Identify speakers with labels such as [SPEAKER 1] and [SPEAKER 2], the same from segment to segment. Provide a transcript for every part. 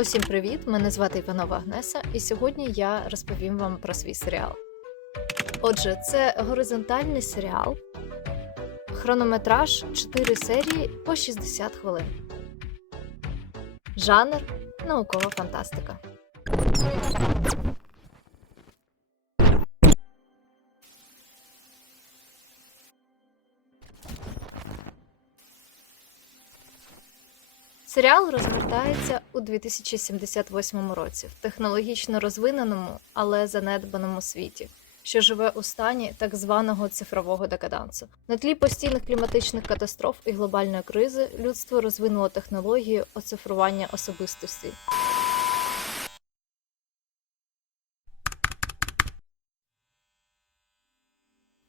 [SPEAKER 1] Усім привіт! Мене звати Іванова Агнеса, і сьогодні я розповім вам про свій серіал. Отже, це горизонтальний серіал, хронометраж 4 серії по 60 хвилин. Жанр наукова фантастика. Серіал розгортається у 2078 році в технологічно розвиненому, але занедбаному світі, що живе у стані так званого цифрового декадансу. На тлі постійних кліматичних катастроф і глобальної кризи людство розвинуло технологію оцифрування особистості.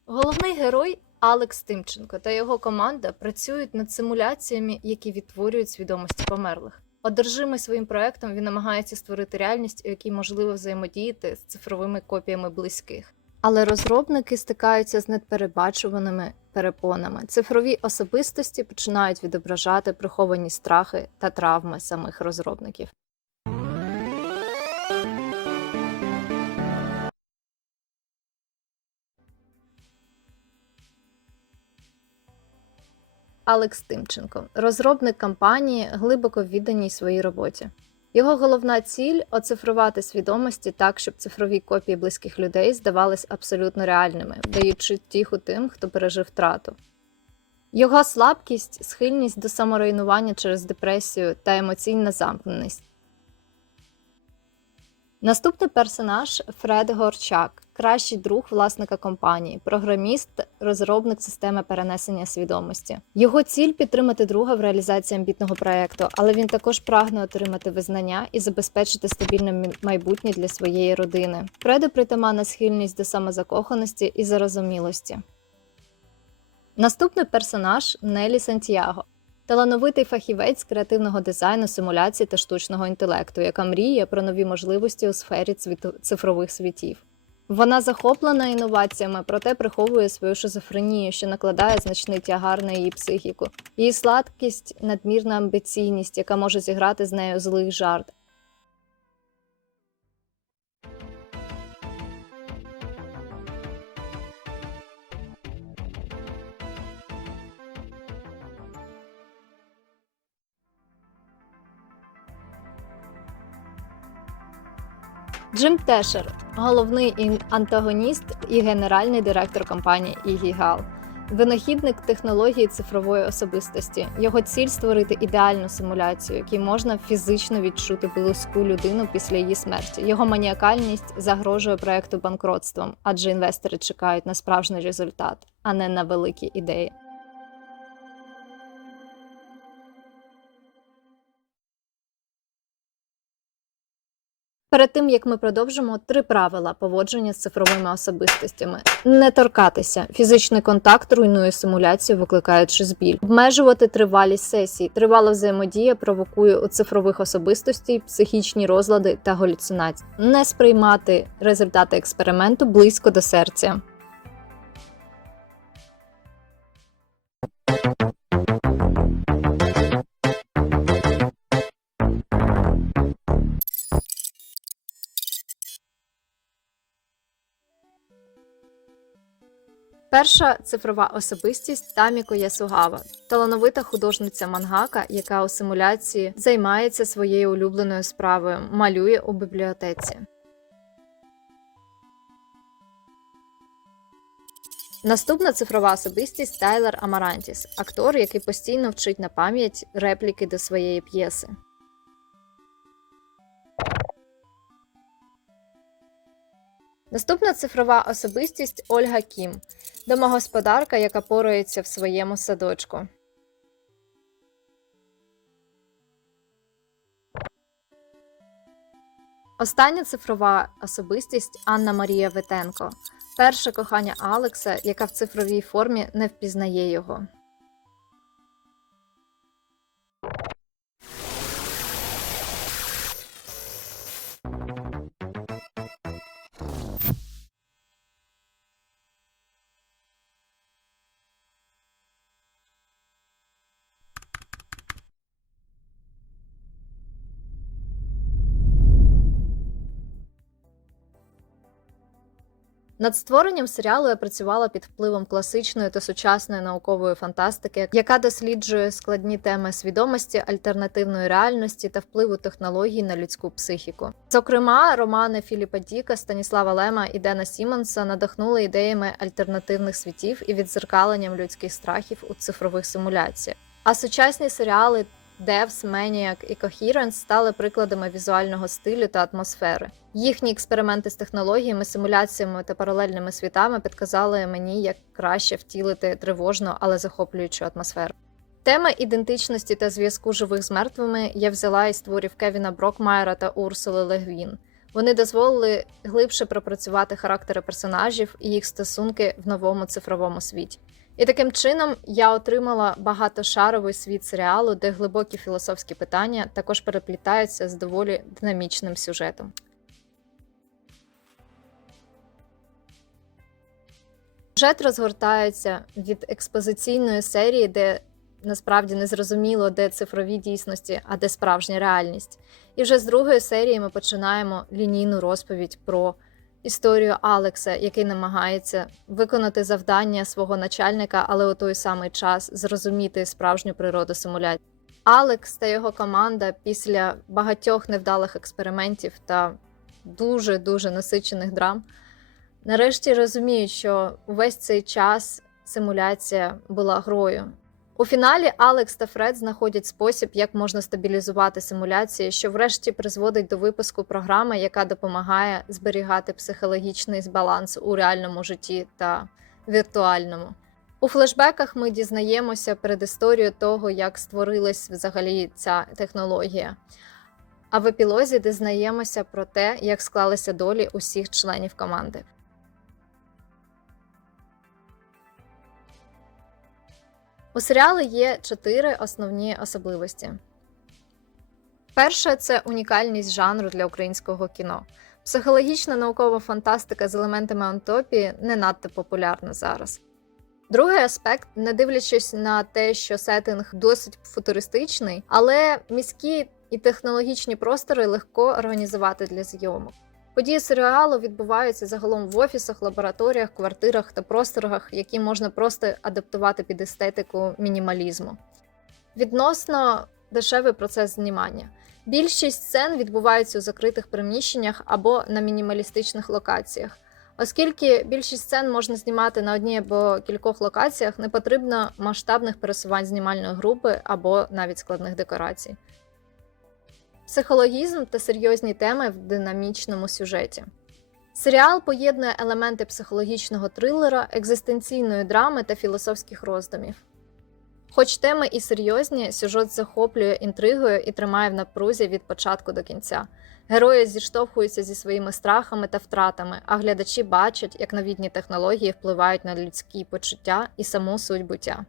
[SPEAKER 1] Головний герой Алекс Тимченко та його команда працюють над симуляціями, які відтворюють свідомості померлих. Одержимий своїм проектом він намагається створити реальність, у якій можливо взаємодіяти з цифровими копіями близьких. Але розробники стикаються з неперебачуваними перепонами. Цифрові особистості починають відображати приховані страхи та травми самих розробників. Алекс Тимченко, розробник кампанії, глибоко відданій своїй роботі. Його головна ціль оцифрувати свідомості так, щоб цифрові копії близьких людей здавались абсолютно реальними, даючи тіху тим, хто пережив втрату. Його слабкість, схильність до саморуйнування через депресію та емоційна замкненість. Наступний персонаж Фред Горчак, кращий друг власника компанії, програміст, розробник системи перенесення свідомості. Його ціль підтримати друга в реалізації амбітного проекту, але він також прагне отримати визнання і забезпечити стабільне майбутнє для своєї родини. Фреду притаманна схильність до самозакоханості і зарозумілості. Наступний персонаж Нелі Сантьяго. Талановитий фахівець креативного дизайну, симуляції та штучного інтелекту, яка мріє про нові можливості у сфері цифрових світів. Вона захоплена інноваціями, проте приховує свою шизофренію, що накладає значний тягар на її психіку. Її сладкість, надмірна амбіційність, яка може зіграти з нею злий жарт. Джим Тешер головний антагоніст і генеральний директор компанії Ігігал. Винахідник технології цифрової особистості. Його ціль створити ідеальну симуляцію, якій можна фізично відчути близьку людину після її смерті. Його маніакальність загрожує проекту банкротством, адже інвестори чекають на справжній результат, а не на великі ідеї. Перед тим як ми продовжимо три правила поводження з цифровими особистостями: не торкатися. Фізичний контакт руйнує симуляцію, викликаючи збіль. Обмежувати тривалість сесій. Тривала взаємодія провокує у цифрових особистостей психічні розлади та галюцинації. Не сприймати результати експерименту близько до серця. Перша цифрова особистість Таміко Ясугава, талановита художниця мангака, яка у симуляції займається своєю улюбленою справою, малює у бібліотеці. Наступна цифрова особистість Тайлер Амарантіс, актор, який постійно вчить на пам'ять репліки до своєї п'єси. Наступна цифрова особистість Ольга Кім, домогосподарка, яка порається в своєму садочку. Остання цифрова особистість Анна Марія Витенко, перше кохання Алекса, яка в цифровій формі не впізнає його. Над створенням серіалу я працювала під впливом класичної та сучасної наукової фантастики, яка досліджує складні теми свідомості, альтернативної реальності та впливу технологій на людську психіку. Зокрема, романи Філіпа Діка, Станіслава Лема і Дена Сімонса надихнули ідеями альтернативних світів і відзеркаленням людських страхів у цифрових симуляціях. А сучасні серіали Devs, Maniac і Coherence стали прикладами візуального стилю та атмосфери. Їхні експерименти з технологіями, симуляціями та паралельними світами підказали мені, як краще втілити тривожну, але захоплюючу атмосферу. Тема ідентичності та зв'язку живих з мертвими я взяла із творів Кевіна Брокмайера та Урсули Легвін. Вони дозволили глибше пропрацювати характери персонажів і їх стосунки в новому цифровому світі. І таким чином я отримала багатошаровий світ серіалу, де глибокі філософські питання також переплітаються з доволі динамічним сюжетом. Сюжет розгортається від експозиційної серії, де насправді не зрозуміло, де цифрові дійсності, а де справжня реальність. І вже з другої серії ми починаємо лінійну розповідь про історію Алекса, який намагається виконати завдання свого начальника, але у той самий час зрозуміти справжню природу симуляції. Алекс та його команда після багатьох невдалих експериментів та дуже дуже насичених драм нарешті розуміють, що увесь цей час симуляція була грою. У фіналі Алекс та Фред знаходять спосіб, як можна стабілізувати симуляції, що врешті призводить до випуску програми, яка допомагає зберігати психологічний баланс у реальному житті та віртуальному. У флешбеках ми дізнаємося передісторію того, як створилась взагалі ця технологія. А в епілозі дізнаємося про те, як склалися долі усіх членів команди. У серіалу є чотири основні особливості. Перше це унікальність жанру для українського кіно. Психологічна наукова фантастика з елементами антопії не надто популярна зараз. Другий аспект, не дивлячись на те, що сеттинг досить футуристичний, але міські і технологічні простори легко організувати для зйомок. Події серіалу відбуваються загалом в офісах, лабораторіях, квартирах та просторах, які можна просто адаптувати під естетику мінімалізму. Відносно дешевий процес знімання. Більшість сцен відбуваються у закритих приміщеннях або на мінімалістичних локаціях. Оскільки більшість сцен можна знімати на одній або кількох локаціях, не потрібно масштабних пересувань знімальної групи або навіть складних декорацій. Психологізм та серйозні теми в динамічному сюжеті. Серіал поєднує елементи психологічного трилера, екзистенційної драми та філософських роздумів. Хоч теми і серйозні, сюжет захоплює інтригою і тримає в напрузі від початку до кінця. Герої зіштовхуються зі своїми страхами та втратами, а глядачі бачать, як новітні технології впливають на людські почуття і саму суть буття.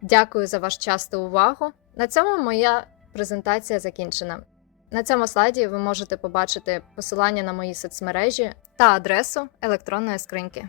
[SPEAKER 1] Дякую за ваш час та увагу. На цьому моя презентація закінчена. На цьому слайді ви можете побачити посилання на мої соцмережі та адресу електронної скриньки.